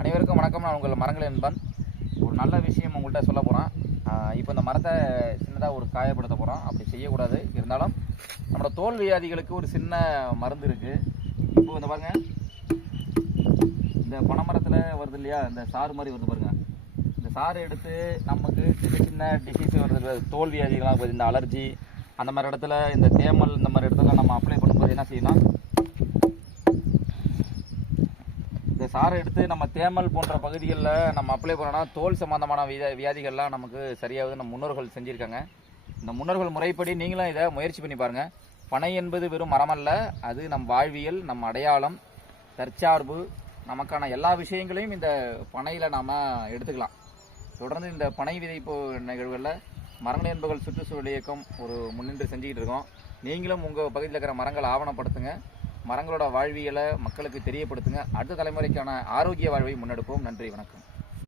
அனைவருக்கும் வணக்கம். நான் உங்கள் மரங்கள் என்பன். ஒரு நல்ல விஷயம் உங்கள்கிட்ட சொல்ல போகிறேன். இப்போ இந்த மரத்தை சின்னதாக ஒரு காயப்படுத்த போகிறோம். அப்படி செய்யக்கூடாது. இருந்தாலும் நம்மளோட தோல் வியாதிகளுக்கு ஒரு சின்ன மருந்து இருக்குது. இப்போ இந்த பாருங்கள், இந்த பனைமரத்தில் வருது இல்லையா, இந்த சாறு மாதிரி வருது பாருங்கள். இந்த சாறு எடுத்து நமக்கு சின்ன சின்ன டிசீஸ் வருது, தோல் வியாதிகளாக போகுது, இந்த அலர்ஜி அந்த மாதிரி இடத்துல, இந்த தேமல் இந்த மாதிரி இடத்துல நம்ம அப்ளை பண்ணும்போது என்ன செய்யணும், இந்த சாறை எடுத்து நம்ம தேமல் போன்ற பகுதிகளில் நம்ம அப்ளை பண்ணோன்னா தோல் சம்பந்தமான வியாதிகள்லாம் நமக்கு சரியாகுது. நம்ம முன்னோர்கள் செஞ்சுருக்காங்க. இந்த முன்னோர்கள் முறைப்படி நீங்களும் இதை முயற்சி பண்ணி பாருங்கள். பனை என்பது வெறும் மரமல்ல, அது நம் வாழ்வியல், நம் அடையாளம், தற்சார்பு, நமக்கான எல்லா விஷயங்களையும் இந்த பனையில் நாம் எடுத்துக்கலாம். தொடர்ந்து இந்த பனை விதைப்பு நிகழ்வுகளில் மரங்கள் என்பவர்கள் சுற்றுச்சூழல் இயக்கம் ஒரு முன்னின்று செஞ்சுக்கிட்டு இருக்கோம். நீங்களும் உங்கள் பகுதியில் இருக்கிற மரங்கள் ஆவணப்படுத்துங்க. மரங்களோட வாழ்வியலை மக்களுக்கு தெரியப்படுத்துங்க. அடுத்த தலைமுறைக்கான ஆரோக்கிய வாழ்வை முன்னெடுப்போம். நன்றி, வணக்கம்.